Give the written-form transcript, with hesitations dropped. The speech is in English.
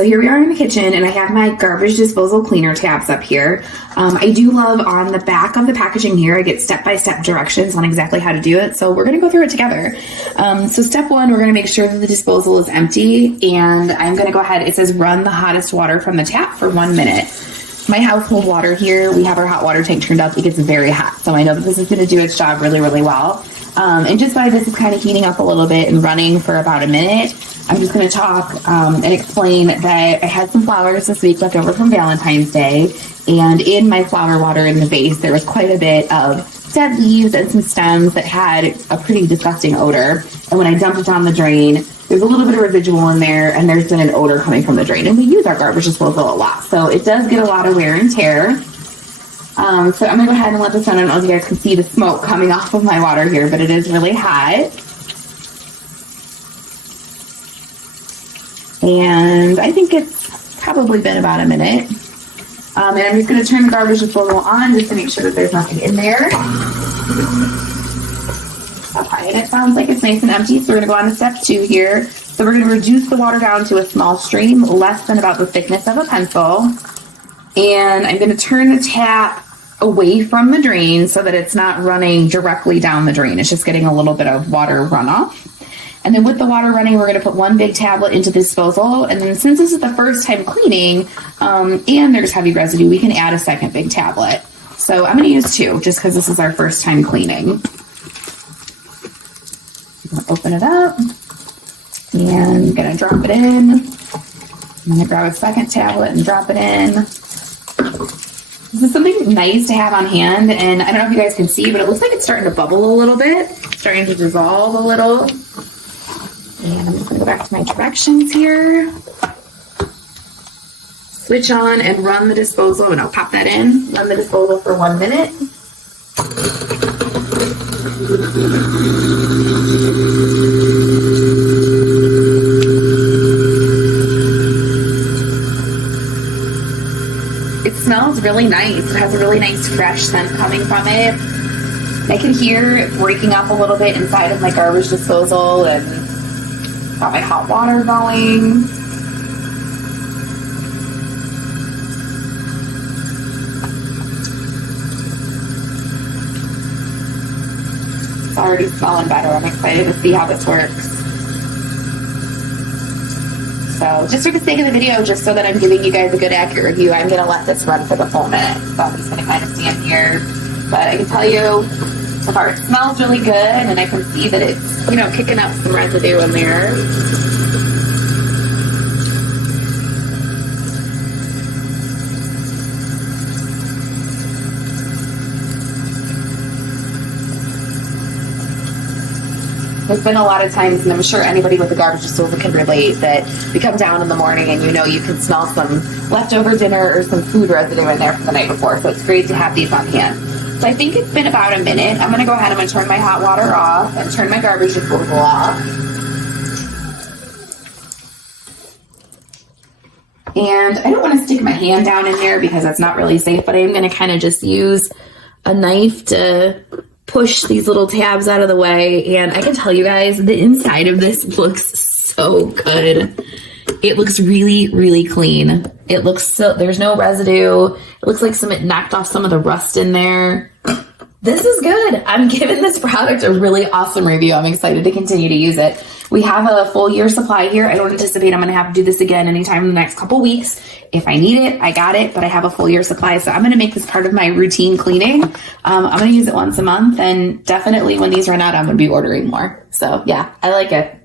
So here we are in the kitchen, and I have my garbage disposal cleaner tabs up here. I do love on the back of the packaging here, I get step-by-step directions on exactly how to do it. So we're gonna go through it together. So step one, we're gonna make sure that the disposal is empty, and I'm gonna go ahead, it says run the hottest water from the tap for 1 minute. My household water here, we have our hot water tank turned up. It gets very hot. So I know that this is gonna do its job really, really well. And just by this is kind of heating up a little bit and running for about a minute, I'm just going to talk and explain that I had some flowers this week left over from Valentine's Day. And in my flower water in the vase, there was quite a bit of dead leaves and some stems that had a pretty disgusting odor. And when I dumped it down the drain, there's a little bit of residual in there, and there's been an odor coming from the drain. And we use our garbage disposal a lot, so it does get a lot of wear and tear. So I'm gonna go ahead and let this run. I don't know if you guys can see the smoke coming off of my water here, but it is really hot. And I think it's probably been about a minute. And I'm just gonna turn the garbage disposal on just to make sure that there's nothing in there. Okay, and it sounds like it's nice and empty, so we're gonna go on to step 2 here. So we're gonna reduce the water down to a small stream, less than about the thickness of a pencil. And I'm gonna turn the tap away from the drain so that it's not running directly down the drain. It's just getting a little bit of water runoff. And then with the water running, we're gonna put 1 big tablet into the disposal. And then since this is the first time cleaning and there's heavy residue, we can add a second big tablet. So I'm gonna use 2 just because this is our first time cleaning. Open it up and I'm gonna drop it in. I'm gonna grab a second tablet and drop it in. This is something nice to have on hand, and I don't know if you guys can see, but it looks like it's starting to bubble a little bit, starting to dissolve a little. And I'm just gonna go back to my directions here. Switch on and run the disposal, and I'll pop that in. Run the disposal for 1 minute. It smells really nice. It has a really nice fresh scent coming from it. I can hear it breaking up a little bit inside of my garbage disposal, and got my hot water going. It's already smelling better. I'm excited to see how this works. So just for the sake of the video, just so that I'm giving you guys a good accurate review, I'm going to let this run for the full minute. So I'm just going to kind of stand here. But I can tell you, so far it smells really good, and I can see that it's, you know, kicking up some residue in there. There's been a lot of times, and I'm sure anybody with a garbage disposal can relate, that we come down in the morning and you know you can smell some leftover dinner or some food residue in there from the night before. So it's great to have these on hand. So I think it's been about a minute. I'm going to go ahead, I'm going to turn my hot water off and turn my garbage disposal off. And I don't want to stick my hand down in there because that's not really safe, but I am going to kind of just use a knife to push these little tabs out of the way. And I can tell you guys, the inside of this looks so good. It looks really, really clean. It looks so, there's no residue. It looks like it knocked off some of the rust in there. This is good. I'm giving this product a really awesome review. I'm excited to continue to use it. We have a full year supply here. I don't anticipate I'm going to have to do this again anytime in the next couple weeks. If I need it, I got it, but I have a full year supply. So I'm going to make this part of my routine cleaning. I'm going to use it once a month, and definitely when these run out, I'm going to be ordering more. So yeah, I like it.